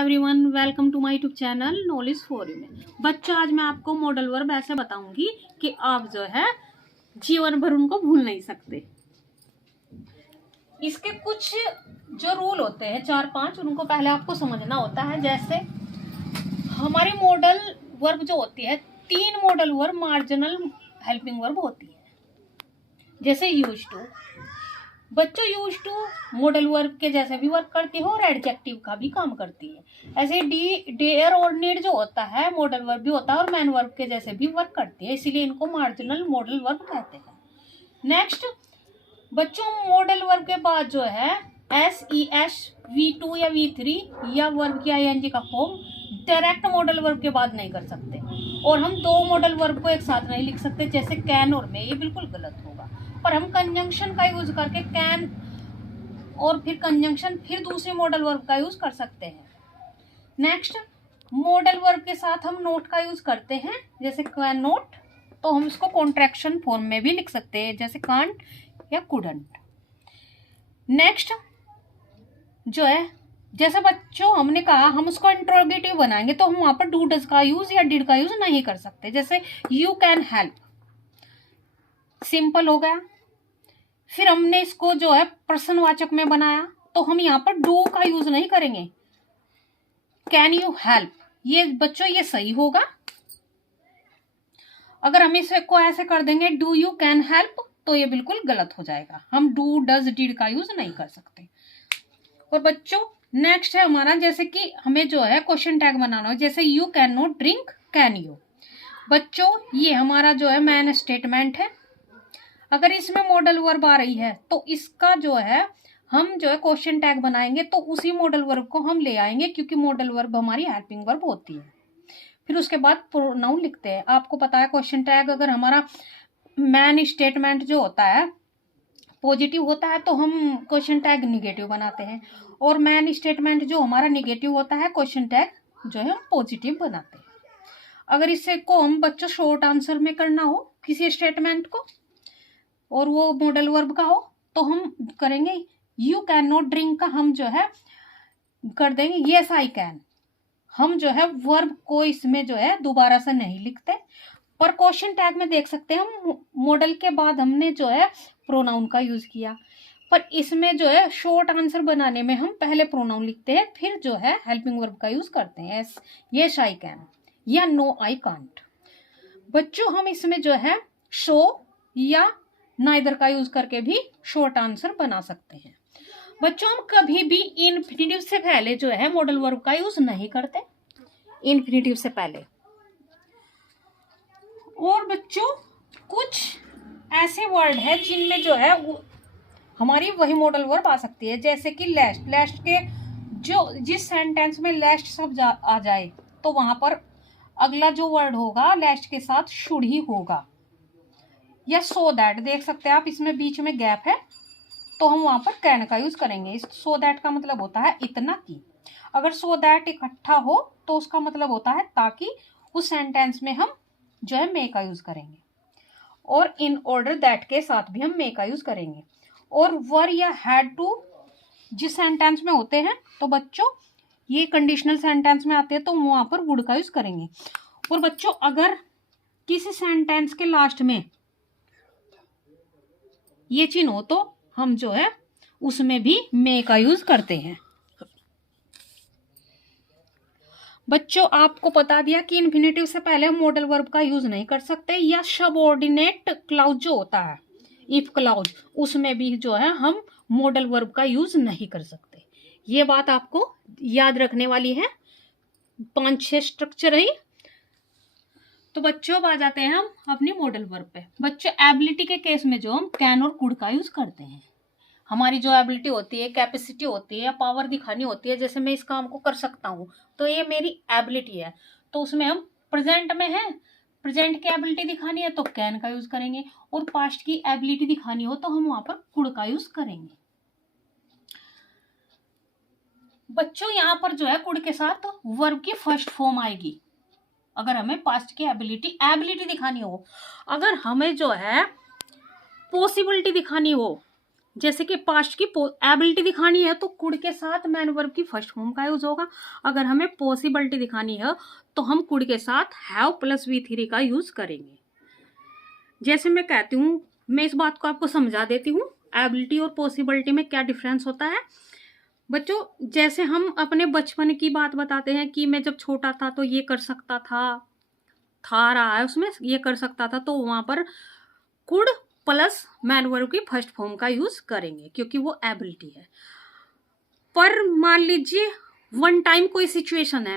Everyone, welcome to my YouTube channel knowledge for you में। बच्चों, आज मैं आपको मॉडल वर्ब ऐसे बताऊंगी कि आप जो है जीवन भर उनको भूल नहीं सकते। इसके कुछ जो रूल होते हैं 4-5, उनको पहले आपको समझना होता है। जैसे हमारी मॉडल वर्ब जो होती है, 3 modal verb marginal helping verb होती है। जैसे यूज टू, बच्चों यूज टू मॉडल वर्ब के जैसे भी वर्क करती है और एडजेक्टिव का भी काम करती है। ऐसे डी, डेयर और नीड जो होता है मॉडल वर्ब भी होता है और मैन वर्ब के जैसे भी वर्क करती है, इसीलिए इनको मार्जिनल मॉडल वर्ब कहते हैं। नेक्स्ट बच्चों, मॉडल वर्ब के बाद जो है SES, V2 या V3 या वर्ब की ING का फॉर्म डायरेक्ट मॉडल वर्ब के बाद नहीं कर सकते। और हम 2 मॉडल वर्ब को एक साथ नहीं लिख सकते, जैसे कैन और मे, ये बिल्कुल गलत होगा। पर हम कंजंक्शन का यूज करके कैन और फिर कंजंक्शन फिर दूसरी मॉडल वर्ब का यूज कर सकते हैं। नेक्स्ट, मॉडल वर्ब के साथ हम नोट का यूज करते हैं, जैसे कैन नॉट, तो हम इसको कॉन्ट्रैक्शन फॉर्म में भी लिख सकते हैं, जैसे कांट या कुडंट। नेक्स्ट जो है, जैसे बच्चों हमने कहा हम उसको इंट्रोगेटिव बनाएंगे, तो हम वहां पर डू डज का यूज या डिड का यूज नहीं कर सकते। जैसे यू कैन हेल्प, सिंपल हो गया। फिर हमने इसको जो है प्रश्नवाचक में बनाया, तो हम यहाँ पर डू का यूज नहीं करेंगे। कैन यू हेल्प, ये बच्चों ये सही होगा। अगर हम इसको ऐसे कर देंगे डू यू कैन हेल्प, तो ये बिल्कुल गलत हो जाएगा। हम डू डज डिड का यूज नहीं कर सकते। और बच्चों नेक्स्ट है हमारा, जैसे कि हमें जो है क्वेश्चन टैग बनाना हो, जैसे you can not drink, can you. बच्चों ये हमारा जो है मैन स्टेटमेंट है। अगर इसमें मॉडल वर्ब आ रही है तो इसका जो है हम जो है क्वेश्चन टैग बनाएंगे, तो उसी मॉडल वर्ब को हम ले आएंगे, क्योंकि मॉडल वर्ब हमारी हेल्पिंग वर्ब होती है। फिर उसके बाद प्रोनाउन लिखते हैं। आपको पता है क्वेश्चन टैग अगर हमारा मैन स्टेटमेंट जो होता है पॉजिटिव होता है, तो हम क्वेश्चन टैग निगेटिव बनाते हैं, और मैन स्टेटमेंट जो हमारा निगेटिव होता है, क्वेश्चन टैग जो है हम पॉजिटिव बनाते हैं। अगर इससे को हम बच्चों शॉर्ट आंसर में करना हो किसी स्टेटमेंट को और वो मॉडल वर्ब का हो, तो हम करेंगे यू कैन नॉट ड्रिंक का हम जो है कर देंगे यस आई कैन। हम जो है वर्ब को इसमें जो है दोबारा से नहीं लिखते। पर क्वेश्चन टैग में देख सकते हैं हम मॉडल के बाद हमने जो है प्रोनाउन का यूज किया, पर इसमें जो है शॉर्ट आंसर बनाने में हम पहले प्रोनाउन लिखते हैं, फिर जो है हेल्पिंग वर्ब का यूज करते हैं, यस आई कैन या नो आई कांट। बच्चों हम इसमें जो है शो या नाइदर का यूज करके भी शॉर्ट आंसर बना सकते हैं। बच्चों हम कभी भी इन्फिनिटिव से पहले जो है मॉडल वर्ब का यूज नहीं करते, इन्फिनिटिव से पहले। और बच्चों कुछ ऐसे वर्ड है जिनमें जो है हमारी वही मॉडल वर्ब आ सकती है, जैसे कि लेस्ट। लेस्ट के जो जिस सेंटेंस में लेस्ट शब्द आ जाए, तो वहां पर अगला जो वर्ड होगा लेस्ट के साथ शुड ही होगा। या सो दैट, देख सकते हैं आप इसमें बीच में गैप है, तो हम वहां पर कैन का यूज करेंगे। इस सो दैट का मतलब होता है इतना की। अगर सो दैट इकट्ठा हो तो उसका मतलब होता है ताकि। उस सेंटेंस में हम जो है मे का यूज करेंगे, और इन ऑर्डर दैट के साथ भी हम मे का यूज करेंगे। और वर या हैड टू जिस सेंटेंस में होते हैं, तो बच्चों ये कंडीशनल सेंटेंस में आते हैं, तो वहां पर वुड का यूज करेंगे। और बच्चों अगर किसी सेंटेंस के लास्ट में ये चिन्ह हो, तो हम जो है उसमें भी मे का यूज करते हैं। बच्चों आपको बता दिया कि इन्फिनिटिव से पहले हम मॉडल वर्ब का यूज नहीं कर सकते, या सबऑर्डिनेट क्लाउज जो होता है इफ क्लाउज, उसमें भी जो है हम मॉडल वर्ब का यूज नहीं कर सकते। ये बात आपको याद रखने वाली है। 5-6 स्ट्रक्चर है। तो बच्चों अब आ जाते हैं हम अपनी मॉडल वर्ब पे। बच्चों एबिलिटी के केस में जो हम कैन और कुड का यूज करते हैं, हमारी जो एबिलिटी होती है, कैपेसिटी होती है या पावर दिखानी होती है, जैसे मैं इस काम को कर सकता हूँ, तो ये मेरी एबिलिटी है, तो उसमें हम प्रेजेंट में है, प्रेजेंट की एबिलिटी दिखानी है तो कैन का यूज करेंगे, और पास्ट की एबिलिटी दिखानी हो तो हम वहां पर कुड का यूज करेंगे। बच्चों यहाँ पर जो है कुड के साथ वर्ब की फर्स्ट फॉर्म आएगी अगर हमें पास्ट की एबिलिटी दिखानी हो। अगर हमें जो है पॉसिबिलिटी दिखानी हो, जैसे कि पास्ट की एबिलिटी दिखानी है तो कुड के साथ मैन वर्ब की फर्स्ट फॉर्म का यूज होगा। अगर हमें पॉसिबिलिटी दिखानी है तो हम कुड के साथ हैव प्लस V3 का यूज करेंगे। जैसे मैं कहती हूँ, मैं इस बात को आपको समझा देती हूँ, एबिलिटी और पॉसिबिलिटी में क्या डिफरेंस होता है। बच्चों, जैसे हम अपने बचपन की बात बताते हैं कि मैं जब छोटा था तो ये कर सकता था रहा है उसमें ये कर सकता था, तो वहां पर कुड प्लस मैन वर्ब की फर्स्ट फॉर्म का यूज करेंगे क्योंकि वो एबिलिटी है। पर मान लीजिए वन टाइम कोई सिचुएशन है,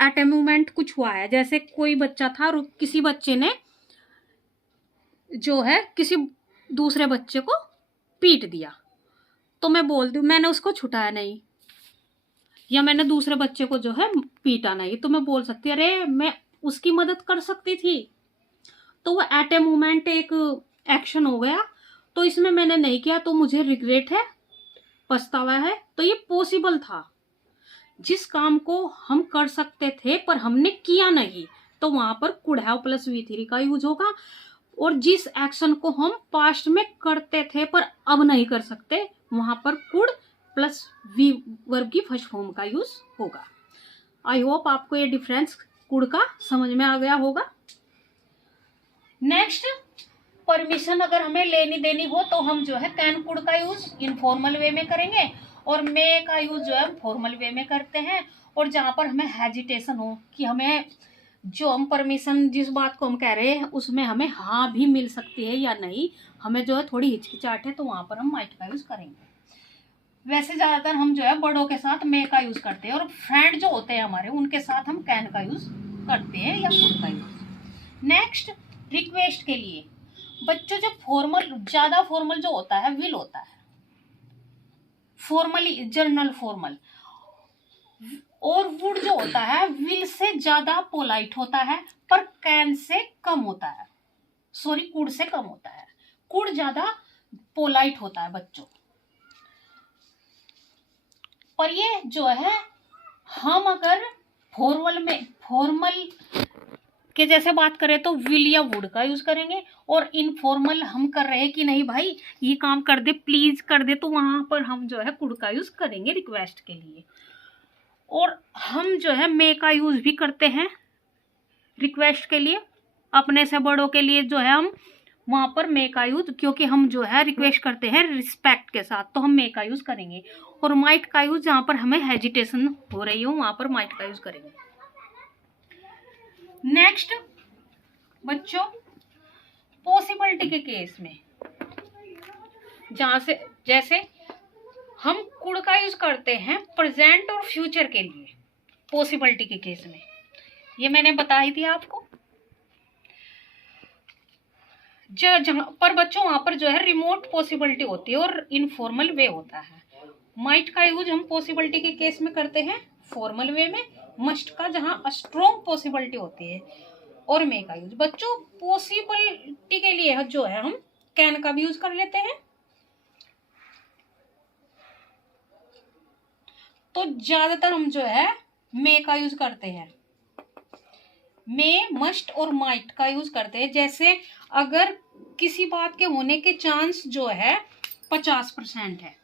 एट ए मोमेंट कुछ हुआ है, जैसे कोई बच्चा था और किसी बच्चे ने जो है किसी दूसरे बच्चे को पीट दिया, तो मैं बोल दूं मैंने उसको छुटाया नहीं या मैंने दूसरे बच्चे को जो है पीटा नहीं, तो मैं बोल सकती अरे मैं उसकी मदद कर सकती थी। तो वो एट ए मोमेंट एक एक्शन हो गया, तो इसमें मैंने नहीं किया तो मुझे रिग्रेट है, पछतावा है। तो ये पॉसिबल था, जिस काम को हम कर सकते थे पर हमने किया नहीं, तो वहां पर कुड हैव प्लस V3 का यूज होगा। और जिस एक्शन को हम पास्ट में करते थे पर अब नहीं कर सकते, वहां पर कुड प्लस वी वर्ब की फर्स्ट फॉर्म का यूज होगा। आई होप आपको ये डिफरेंस कुड का समझ में आ गया होगा। नेक्स्ट, परमिशन अगर हमें लेनी देनी हो तो हम जो है कैन कुड का यूज इनफॉर्मल वे में करेंगे और मे का यूज जो है फॉर्मल वे में करते हैं। और जहां पर हमें हेजिटेशन हो कि हमें जो हम परमिशन जिस बात को हम कह रहे हैं उसमें हमें हाँ भी मिल सकती है या नहीं, हमें जो है थोड़ी हिचकिचाहट है, तो वहां पर हम माइट का यूज करेंगे। वैसे ज्यादातर हम जो है बड़ों के साथ मे का यूज करते हैं और फ्रेंड जो होते हैं हमारे उनके साथ हम कैन का यूज करते हैं या कुड का यूज। नेक्स्ट, रिक्वेस्ट के लिए बच्चों जो फॉर्मल ज्यादा फॉर्मल जो होता है विल होता है, फॉर्मली जर्नल फॉर्मल, और वुड जो होता है विल से ज्यादा पोलाइट होता है पर कैन से कम होता है, सॉरी कुड से कम होता है। कुड ज्यादा पोलाइट होता है बच्चों। पर ये जो है हम अगर फॉर्मल के जैसे बात करें तो विल या वुड का यूज करेंगे, और इनफॉर्मल हम कर रहे हैं कि नहीं भाई ये काम कर दे प्लीज कर दे, तो वहां पर हम जो है कुड का यूज करेंगे रिक्वेस्ट के लिए। और हम जो है मे का यूज भी करते हैं रिक्वेस्ट के लिए, अपने से बड़ों के लिए जो है हम वहां पर मे का यूज, क्योंकि हम जो है रिक्वेस्ट करते हैं रिस्पेक्ट के साथ, तो हम मे का यूज करेंगे। और माइट का यूज जहां पर हमें हेजिटेशन हो रही हो वहां पर माइट का यूज करेंगे। नेक्स्ट बच्चों, पॉसिबिलिटी के केस में जहां से जैसे हम कुड का यूज करते हैं प्रेजेंट और फ्यूचर के लिए, पॉसिबिलिटी के केस में ये मैंने बताई थी आपको। जहां पर बच्चों वहां पर जो है रिमोट पॉसिबिलिटी होती है और इनफॉर्मल वे होता है। माइट का यूज हम पॉसिबिलिटी के केस में करते हैं फॉर्मल वे में, मस्ट का जहां स्ट्रॉन्ग पॉसिबिलिटी होती है, और मे का यूज बच्चों पॉसिबिलिटी के लिए जो है हम कैन का भी यूज कर लेते हैं। तो ज्यादातर हम जो है मे का यूज करते हैं, मे मस्ट और माइट का यूज करते हैं। जैसे अगर किसी बात के होने के चांस जो है 50% है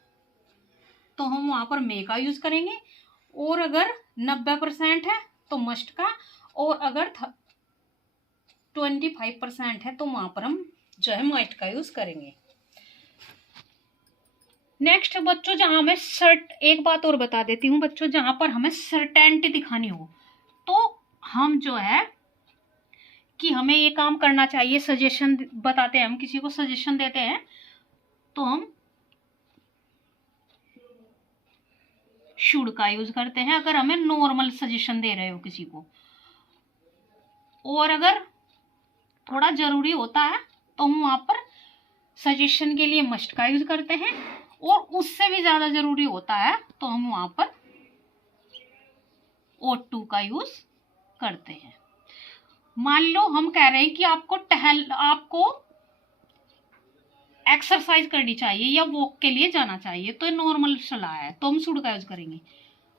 तो हम वहां पर मे का यूज करेंगे, और अगर 90% है तो मस्ट का, और अगर 25% है तो वहां पर हम जो है माइट का यूज करेंगे। नेक्स्ट बच्चों, जहां हमें एक बात और बता देती हूँ बच्चों, जहां पर हमें सर्टेनिटी दिखानी हो तो हम जो है कि हमें ये काम करना चाहिए, सजेशन बताते हैं, हम किसी को सजेशन देते हैं तो हम शुड का यूज करते हैं अगर हमें नॉर्मल सजेशन दे रहे हो किसी को। और अगर थोड़ा जरूरी होता है तो हम वहां पर सजेशन के लिए मस्ट का यूज करते हैं, और उससे भी ज्यादा जरूरी होता है तो हम वहां पर ought to का यूज करते हैं। मान लो हम कह रहे हैं कि आपको एक्सरसाइज करनी चाहिए या वॉक के लिए जाना चाहिए, तो नॉर्मल सलाह है तो हम शुड का यूज करेंगे।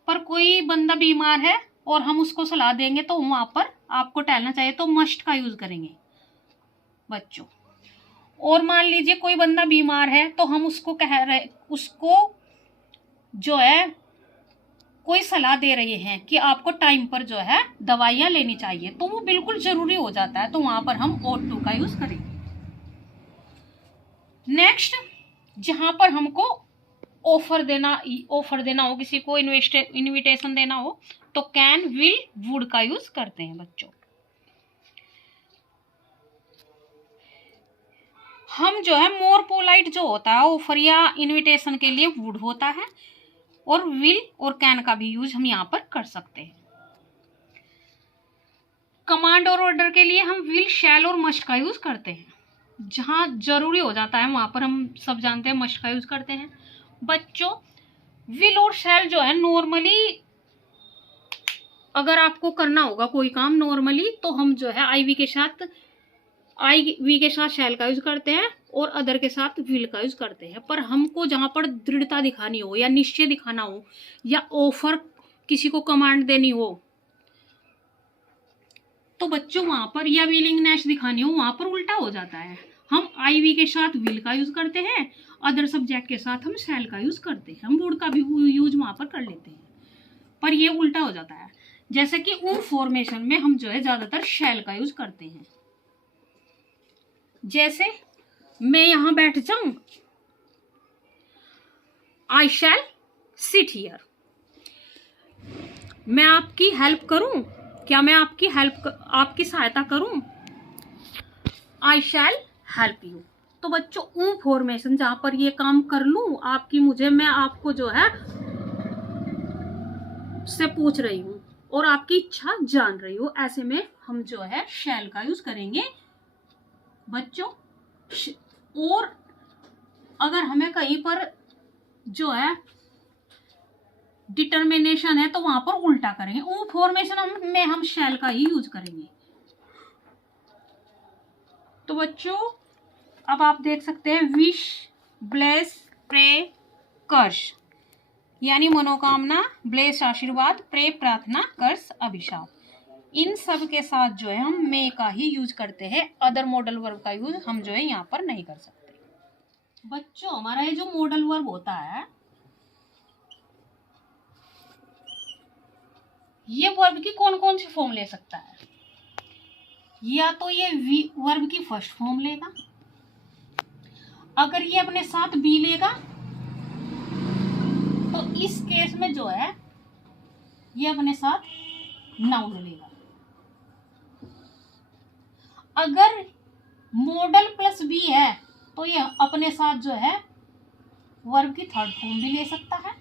पर कोई बंदा बीमार है और हम उसको सलाह देंगे तो वहां पर आपको टहलना चाहिए तो मस्ट का यूज करेंगे बच्चों। और मान लीजिए कोई बंदा बीमार है तो हम उसको कह रहे, उसको जो है कोई सलाह दे रहे हैं कि आपको टाइम पर जो है दवाइयां लेनी चाहिए, तो वो बिल्कुल जरूरी हो जाता है, तो वहां पर हम ought to का यूज करेंगे। नेक्स्ट, जहां पर हमको ऑफर देना हो, किसी को इनविटेशन देना हो, तो कैन, विल, वुड का यूज करते हैं बच्चों। हम जो है मोर पोलाइट जो होता है ऑफर या इनविटेशन के लिए वुड होता है, और विल और कैन का भी यूज हम यहाँ पर कर सकते हैं। कमांड और ऑर्डर के लिए हम विल, शैल और मस्ट का यूज करते हैं। जहां जरूरी हो जाता है वहां पर हम सब जानते हैं मस्ट का यूज करते हैं बच्चों। विल और शैल जो है नॉर्मली अगर आपको करना होगा कोई काम नॉर्मली, तो हम जो है आई वी के साथ शैल का यूज करते हैं और अदर के साथ विल का यूज करते हैं। पर हमको जहां पर दृढ़ता दिखानी हो या निश्चय दिखाना हो या ऑफर किसी को कमांड देनी हो, तो बच्चों वहां पर या विलिंगनेस दिखानी हो, वहां पर उल्टा हो जाता है। हम आई वी के साथ विल का यूज करते हैं, अदर सब्जेक्ट के साथ हम शैल का यूज करते हैं। हम वुड का भी यूज वहां पर कर लेते हैं, पर ये उल्टा हो जाता है। जैसे कि उन फॉर्मेशन में हम जो है ज्यादातर शैल का यूज करते हैं। जैसे मैं यहां बैठ जाऊं, आई शैल सिट हियर। मैं आपकी हेल्प करूं, क्या मैं आपकी सहायता करूं, आई शैल हेल्प यू। तो बच्चों ऊ फॉर्मेशन जहां पर ये काम कर लूं, मैं आपको जो है से पूछ रही हूं और आपकी इच्छा जान रही हूं, ऐसे में हम जो है शैल का यूज करेंगे बच्चों। और अगर हमें कहीं पर जो है डिटर्मिनेशन है तो वहां पर उल्टा करेंगे, ऊ फॉर्मेशन में हम शैल का ही यूज करेंगे। तो बच्चों अब आप देख सकते हैं विश, ब्लेस, प्रे, कर्स, यानी मनोकामना, ब्लेस आशीर्वाद, प्रे प्रार्थना, कर्स अभिशाप। इन सब के साथ जो है हम मे का ही यूज करते हैं, अदर मॉडल वर्ब का यूज हम जो है यहाँ पर नहीं कर सकते। बच्चों हमारा ये जो मॉडल वर्ब होता है, ये वर्ब की कौन कौन सी फॉर्म ले सकता है? या तो ये वर्ब की फर्स्ट फॉर्म लेगा, अगर ये अपने साथ बी लेगा तो इस केस में जो है ये अपने साथ नाउन लेगा। अगर मॉडल प्लस बी है तो ये अपने साथ जो है वर्ब की थर्ड फॉर्म भी ले सकता है,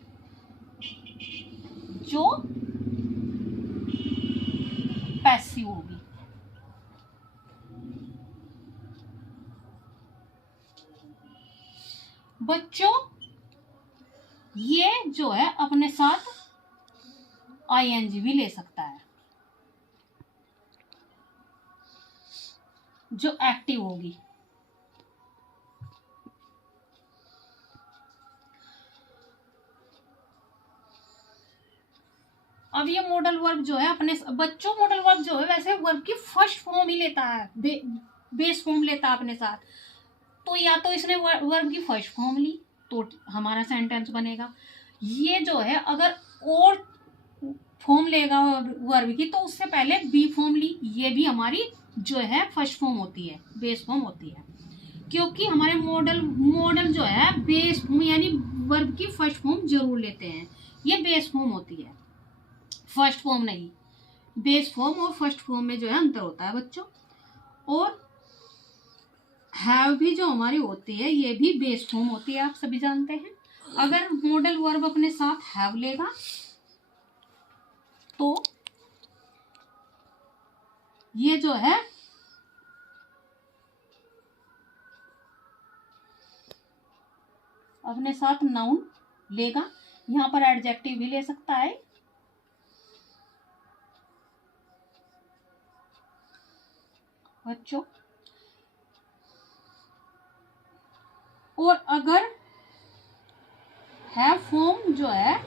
जो पैसिव होगी। बच्चों ये जो है अपने साथ आईएनजी भी ले सकता है, जो एक्टिव होगी। अब ये मॉडल वर्ब जो है अपने बच्चों मॉडल वर्ब जो है वैसे वर्ब की फर्स्ट फॉर्म ही लेता है, बेस फॉर्म लेता है अपने साथ। तो या तो इसने वर्ब की फर्स्ट फॉर्म ली तो हमारा सेंटेंस बनेगा। ये जो है अगर और फॉर्म लेगा वर्ब की तो उससे पहले बी फॉर्म ली, ये भी हमारी जो है फर्स्ट फॉर्म होती है, बेस फॉर्म होती है। क्योंकि हमारे मॉडल जो है बेस फॉर्म यानी वर्ब की फर्स्ट फॉर्म जरूर लेते हैं, ये बेस फॉर्म होती है, फर्स्ट फॉर्म नहीं। बेस फॉर्म और फर्स्ट फॉर्म में जो है अंतर होता है बच्चों। और हैव भी जो हमारी होती है ये भी बेस फॉर्म होती है, आप सभी जानते हैं। अगर मॉडल वर्ब अपने साथ हैव लेगा तो ये जो है अपने साथ नाउन लेगा, यहां पर एडजेक्टिव भी ले सकता है। बच्चों और अगर हैव फॉर्म जो है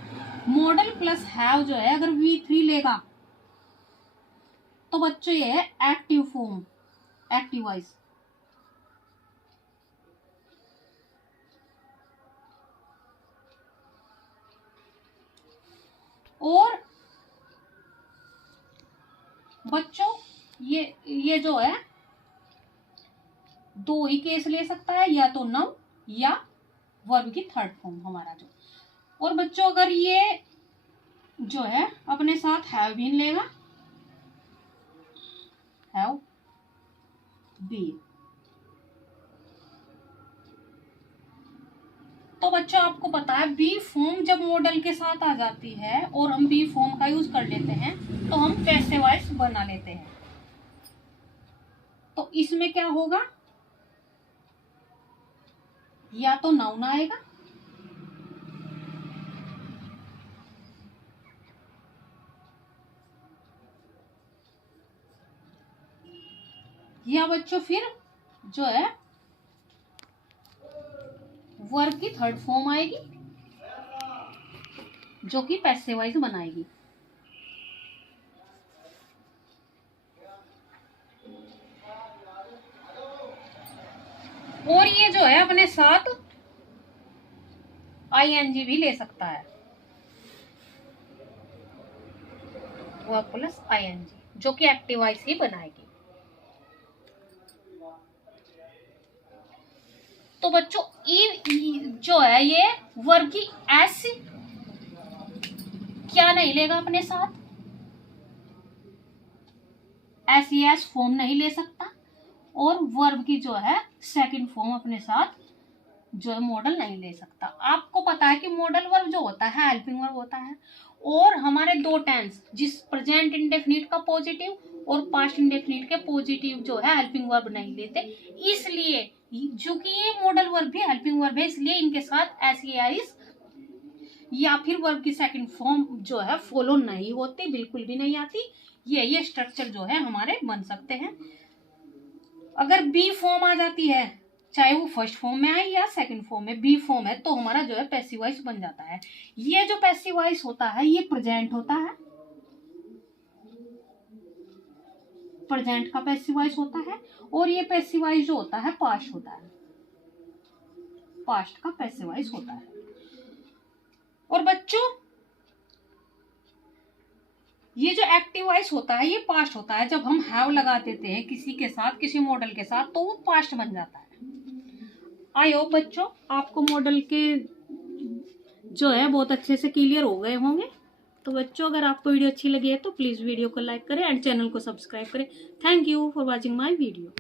मॉडल प्लस हैव जो है अगर V3 लेगा तो बच्चों ये है एक्टिव फॉर्म, एक्टिव वॉइस। और बच्चों ये जो है दो ही केस ले सकता है, या तो नाउन या वर्ब की थर्ड फॉर्म हमारा जो। और बच्चों अगर ये जो है अपने साथ हैव बीन लेगा, हैव बीन, तो बच्चों आपको पता है बी फॉर्म जब मॉडल के साथ आ जाती है और हम बी फॉर्म का यूज कर लेते हैं तो हम पैसिव वॉइस बना लेते हैं। तो इसमें क्या होगा, या तो नाउन आएगा या बच्चों फिर जो है वर्ब की थर्ड फॉर्म आएगी जो कि पैसिव वॉइस बनाएगी। और ये जो है अपने साथ आईएनजी भी ले सकता है, वर्ब प्लस आईएनजी, जो कि एक्टिव वॉइस ही बनाएगी। तो बच्चों जो है ये वर्ब की एस क्या नहीं लेगा अपने साथ, एस फॉर्म नहीं ले सकता, और वर्ब की जो है सेकंड फॉर्म अपने साथ जो है मॉडल नहीं ले सकता। आपको पता है कि मॉडल वर्ब जो होता है हेल्पिंग वर्ब होता है, और हमारे दो टेंस जिस प्रेजेंट इंडेफिनिट का पॉजिटिव और पास्ट इंडेफिनिट के पॉजिटिव जो है हेल्पिंग वर्ब नहीं लेते, इसलिए जो कि ये मॉडल वर्ब भी हेल्पिंग वर्ब है, इसलिए इनके साथ एस या फिर वर्ब की सेकंड फॉर्म जो है फॉलो नहीं होती, बिल्कुल भी नहीं आती। ये स्ट्रक्चर जो है हमारे बन सकते हैं। अगर बी फॉर्म आ जाती है, चाहे वो फर्स्ट फॉर्म में आए या सेकंड फॉर्म में, बी फॉर्म है तो हमारा जो है पैसिव वॉइस बन जाता है। ये जो पैसिव वॉइस होता है ये प्रेजेंट होता है, प्रेजेंट का पैसिव वॉइस होता है, और ये पैसिव वॉइस जो होता है पास्ट होता है, पास्ट का पैसिव वॉइस होता है। और बच्चों ये जो एक्टिव वॉइस होता है ये पास्ट होता है, जब हम हैव लगा देते हैं किसी के साथ, किसी मॉडल के साथ, तो वो पास्ट बन जाता है। आई होप बच्चों आपको मॉडल के जो है बहुत अच्छे से क्लियर हो गए होंगे। तो बच्चों अगर आपको वीडियो अच्छी लगी है तो प्लीज वीडियो को लाइक करें एंड चैनल को सब्सक्राइब करें। Thank you for watching my video.